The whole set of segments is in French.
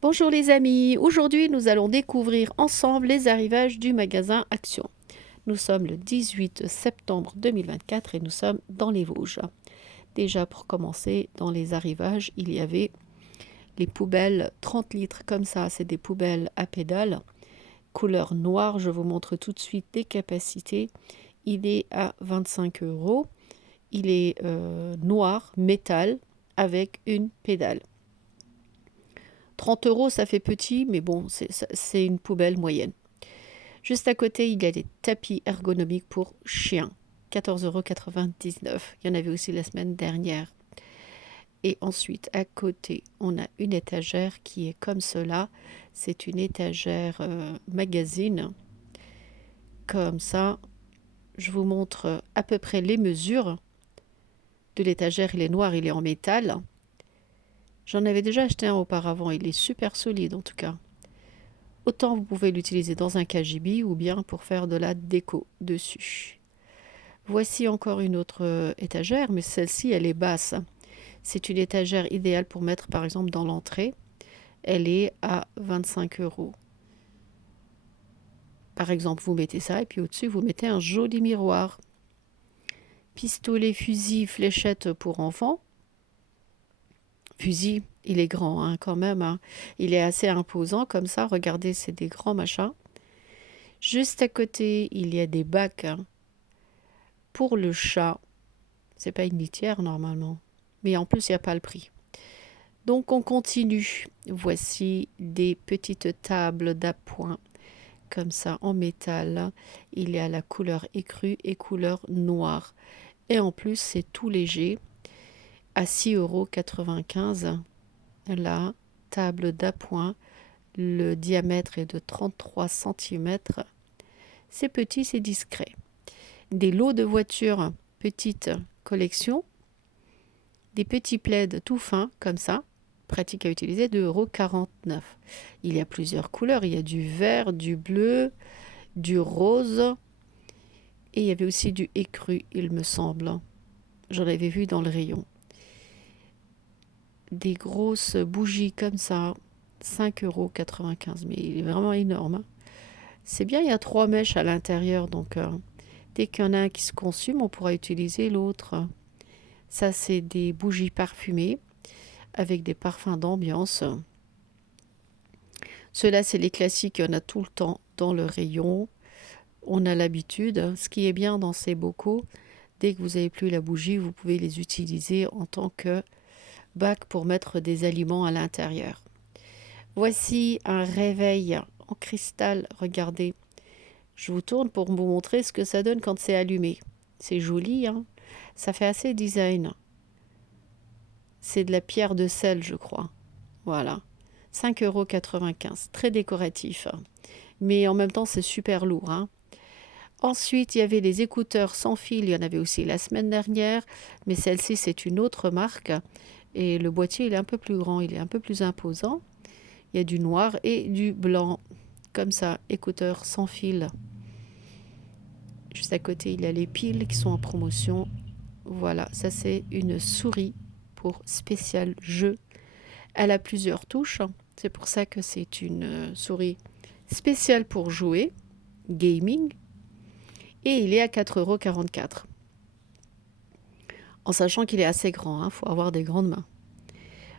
Bonjour les amis, aujourd'hui nous allons découvrir ensemble les arrivages du magasin Action. Nous sommes le 18 septembre 2024 et nous sommes dans les Vosges. Déjà pour commencer, dans les arrivages, il y avait les poubelles 30 litres comme ça, c'est des poubelles à pédales, couleur noire, je vous montre tout de suite des capacités. Il est à 25 euros, il est noir, métal, avec une pédale. 30 euros, ça fait petit, mais bon, c'est une poubelle moyenne. Juste à côté, il y a des tapis ergonomiques pour chiens. 14,99 €. Il y en avait aussi la semaine dernière. Et ensuite, à côté, on a une étagère qui est comme cela. C'est une étagère magazine. Comme ça, je vous montre à peu près les mesures de l'étagère. Il est noir, il est en métal. J'en avais déjà acheté un auparavant. Il est super solide en tout cas. Autant vous pouvez l'utiliser dans un cagibi ou bien pour faire de la déco dessus. Voici encore une autre étagère, mais celle-ci, elle est basse. C'est une étagère idéale pour mettre par exemple dans l'entrée. Elle est à 25 euros. Par exemple, vous mettez ça et puis au-dessus, vous mettez un joli miroir. Pistolet, fusil, fléchette pour enfants. Fusil, il est grand hein, quand même. Hein. Il est assez imposant comme ça. Regardez, c'est des grands machins. Juste à côté, il y a des bacs pour le chat. C'est pas une litière normalement. Mais en plus, il n'y a pas le prix. Donc on continue. Voici des petites tables d'appoint comme ça en métal. Il y a la couleur écrue et couleur noire. Et en plus, c'est tout léger à 6,95 €. La table d'appoint, le diamètre est de 33 cm. C'est petit, c'est discret. Des lots de voitures, petite collection. Des petits plaids tout fins comme ça, pratique à utiliser, 2,49 €. Il y a plusieurs couleurs, il y a du vert, du bleu, du rose et il y avait aussi du écru, il me semble. J'en avais vu dans le rayon. Des grosses bougies comme ça, 5,95 €, mais il est vraiment énorme. Hein. C'est bien, il y a 3 mèches à l'intérieur, donc dès qu'il y en a un qui se consume, on pourra utiliser l'autre. Ça, c'est des bougies parfumées avec des parfums d'ambiance. Ceux-là, c'est les classiques, il y en a tout le temps dans le rayon. On a l'habitude. Ce qui est bien dans ces bocaux, dès que vous n'avez plus la bougie, vous pouvez les utiliser en tant que bac pour mettre des aliments à l'intérieur. Voici un réveil en cristal. Regardez, je vous tourne pour vous montrer ce que ça donne quand c'est allumé. C'est joli, hein? Ça fait assez design. C'est de la pierre de sel, je crois. Voilà. 5,95 €. Très décoratif. Mais en même temps, c'est super lourd. Hein. Ensuite, il y avait les écouteurs sans fil. Il y en avait aussi la semaine dernière. Mais celle-ci, c'est une autre marque. Et le boîtier, il est un peu plus grand. Il est un peu plus imposant. Il y a du noir et du blanc. Comme ça, écouteurs sans fil. Juste à côté, il y a les piles qui sont en promotion. Voilà, ça c'est une souris pour spécial jeu. Elle a plusieurs touches. C'est pour ça que c'est une souris spéciale pour jouer, gaming. Et il est à 4,44 €. En sachant qu'il est assez grand, il faut avoir des grandes mains.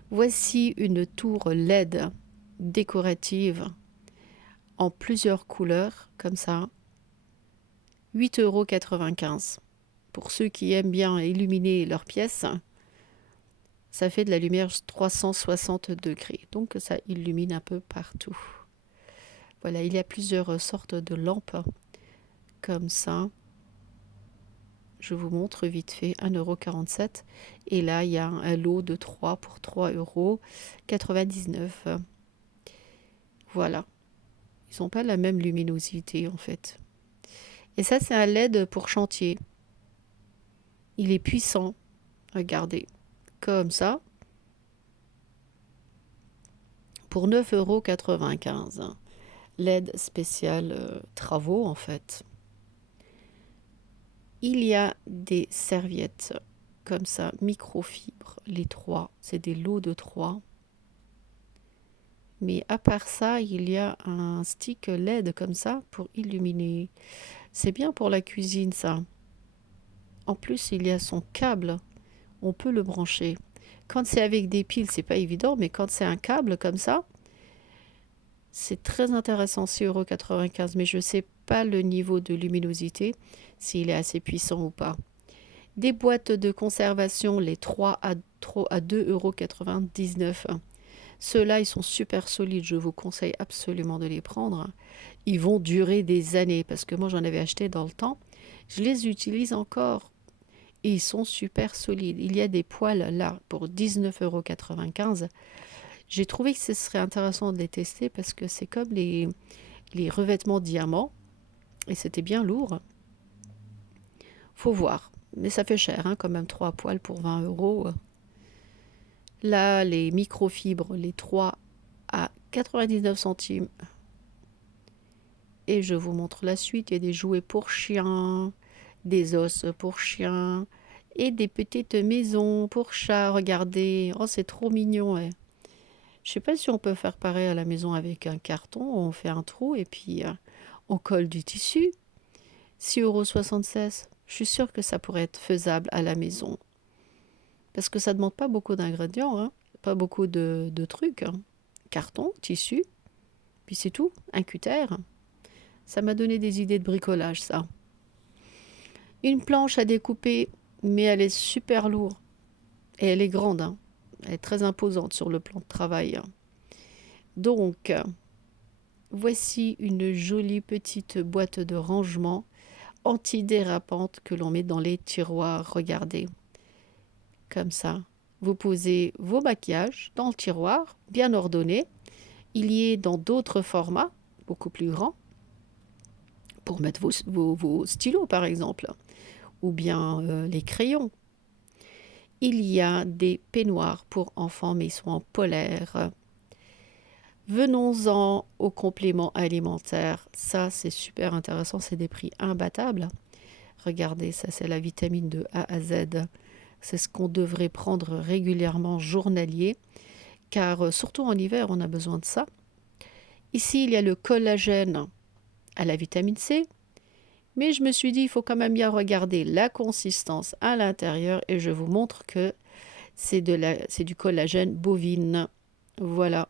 Voici une tour LED décorative en plusieurs couleurs, comme ça. 8,95 €. Pour ceux qui aiment bien illuminer leurs pièces, ça fait de la lumière 360 degrés. Donc ça illumine un peu partout. Voilà, il y a plusieurs sortes de lampes comme ça. Je vous montre vite fait, 1,47 €. Et là, il y a un lot de 3 pour 3,99 €. Voilà. Ils n'ont pas la même luminosité en fait. Et ça, c'est un LED pour chantier. Il est puissant. Regardez. Comme ça. Pour 9,95 €. LED spécial travaux en fait. Il y a des serviettes comme ça, microfibre, les 3. C'est des lots de 3. Mais à part ça, il y a un stick LED comme ça pour illuminer. C'est bien pour la cuisine, ça. En plus, il y a son câble. On peut le brancher. Quand c'est avec des piles, c'est pas évident, mais quand c'est un câble comme ça, c'est très intéressant, 6,95 €. Mais je ne sais pas le niveau de luminosité, s'il est assez puissant ou pas. Des boîtes de conservation, les 3 à 2,99 €. Ceux-là, ils sont super solides. Je vous conseille absolument de les prendre. Ils vont durer des années parce que moi, j'en avais acheté dans le temps. Je les utilise encore et ils sont super solides. Il y a des poêles là pour 19,95 €. J'ai trouvé que ce serait intéressant de les tester parce que c'est comme les revêtements diamants et c'était bien lourd. Faut voir. Mais ça fait cher, hein, quand même, 3 poêles pour 20 euros. Là, les microfibres, les 3 à 99 centimes. Et je vous montre la suite. Il y a des jouets pour chiens, des os pour chiens et des petites maisons pour chats. Regardez, oh, c'est trop mignon. Ouais. Je sais pas si on peut faire pareil à la maison avec un carton. On fait un trou et puis on colle du tissu. 6,76 €. Je suis sûre que ça pourrait être faisable à la maison. Parce que ça ne demande pas beaucoup d'ingrédients, hein, pas beaucoup de trucs, hein. Carton, tissu, puis c'est tout, un cutter. Ça m'a donné des idées de bricolage, ça. Une planche à découper, mais elle est super lourde. Et elle est grande, hein. Elle est très imposante sur le plan de travail. Donc, voici une jolie petite boîte de rangement antidérapante que l'on met dans les tiroirs. Regardez, comme ça. Vous posez vos maquillages dans le tiroir, bien ordonné. Il y est dans d'autres formats, beaucoup plus grands, pour mettre vos stylos par exemple, ou bien les crayons. Il y a des peignoirs pour enfants, mais ils sont en polaire. Venons-en aux compléments alimentaires. Ça, c'est super intéressant, c'est des prix imbattables. Regardez, ça c'est la vitamine de A à Z. C'est ce qu'on devrait prendre régulièrement, journalier, car surtout en hiver, on a besoin de ça. Ici, il y a le collagène à la vitamine C, mais je me suis dit, il faut quand même bien regarder la consistance à l'intérieur et je vous montre que c'est du collagène bovine. Voilà,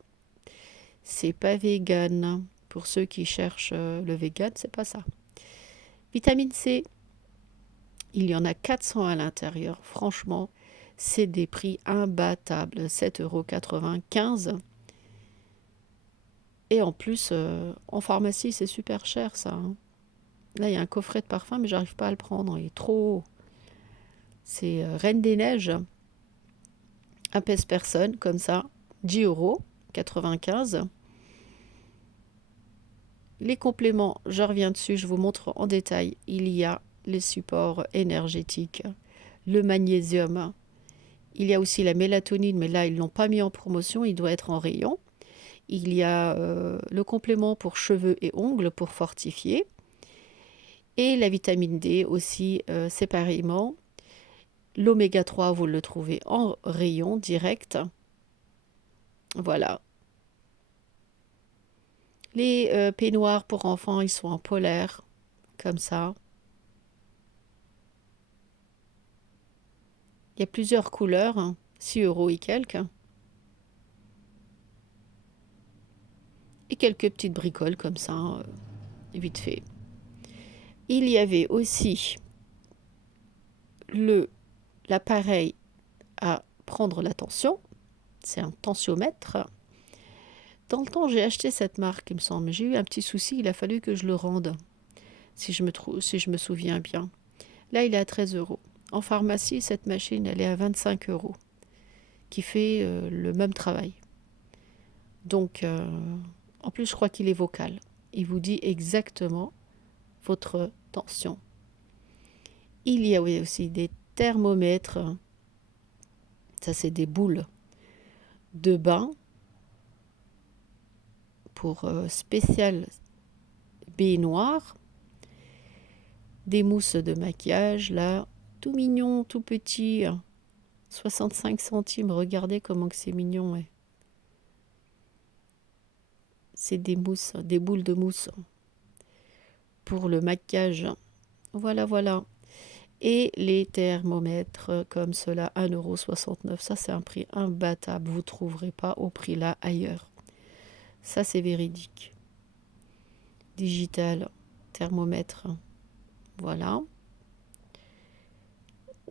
c'est pas vegan. Pour ceux qui cherchent le vegan, c'est pas ça. Vitamine C, il y en a 400 à l'intérieur. Franchement, c'est des prix imbattables, 7,95 €. Et en plus, en pharmacie, c'est super cher ça, hein. Là, il y a un coffret de parfum, mais j'arrive pas à le prendre. Il est trop haut. C'est Reine des Neiges, un pèse-personne, comme ça, 10,95 €. Les compléments, je reviens dessus, je vous montre en détail. Il y a les supports énergétiques, le magnésium. Il y a aussi la mélatonine, mais là, ils ne l'ont pas mis en promotion, il doit être en rayon. Il y a le complément pour cheveux et ongles pour fortifier. Et la vitamine D aussi séparément. L'oméga 3, vous le trouvez en rayon direct. Voilà. Les peignoirs pour enfants, ils sont en polaire, comme ça. Il y a plusieurs couleurs, hein, 6 € et quelques. Et quelques petites bricoles comme ça, vite fait. Il y avait aussi l'appareil à prendre la tension. C'est un tensiomètre. Dans le temps, j'ai acheté cette marque, il me semble. J'ai eu un petit souci, il a fallu que je le rende, si je me souviens bien. Là, il est à 13 €. En pharmacie, cette machine, elle est à 25 €, qui fait le même travail. Donc, en plus, je crois qu'il est vocal. Il vous dit exactement votre tension. Il y a aussi des thermomètres. Ça, c'est des boules de bain pour spécial baignoire. Des mousses de maquillage, là, tout mignon, tout petit, 65 centimes. Regardez comment que c'est mignon, ouais. C'est des mousses, des boules de mousse pour le maquillage. Voilà, voilà. Et les thermomètres comme cela, 1,69 €. Ça, c'est un prix imbattable. Vous ne trouverez pas au prix là ailleurs. Ça, c'est véridique. Digital, thermomètre. Voilà.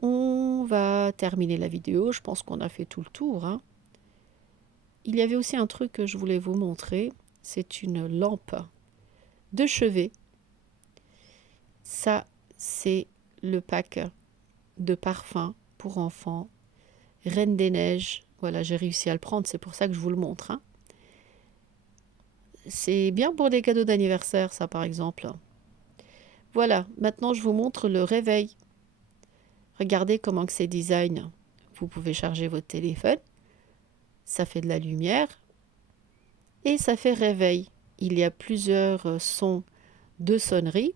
On va terminer la vidéo. Je pense qu'on a fait tout le tour, hein. Il y avait aussi un truc que je voulais vous montrer. C'est une lampe de chevet. Ça, c'est le pack de parfums pour enfants. Reine des Neiges. Voilà, j'ai réussi à le prendre. C'est pour ça que je vous le montre, hein. C'est bien pour des cadeaux d'anniversaire, ça, par exemple. Voilà, maintenant je vous montre le réveil. Regardez comment que c'est design. Vous pouvez charger votre téléphone. Ça fait de la lumière. Et ça fait réveil. Il y a plusieurs sons de sonnerie,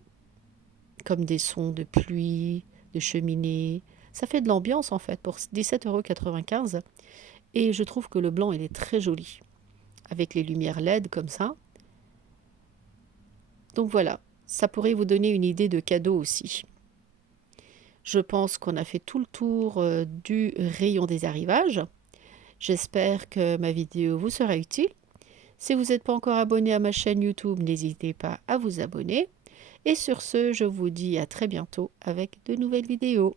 comme des sons de pluie, de cheminée. Ça fait de l'ambiance en fait pour 17,95 €. Et je trouve que le blanc, il est très joli. Avec les lumières LED comme ça. Donc voilà, ça pourrait vous donner une idée de cadeau aussi. Je pense qu'on a fait tout le tour du rayon des arrivages. J'espère que ma vidéo vous sera utile. Si vous n'êtes pas encore abonné à ma chaîne YouTube, n'hésitez pas à vous abonner. Et sur ce, je vous dis à très bientôt avec de nouvelles vidéos.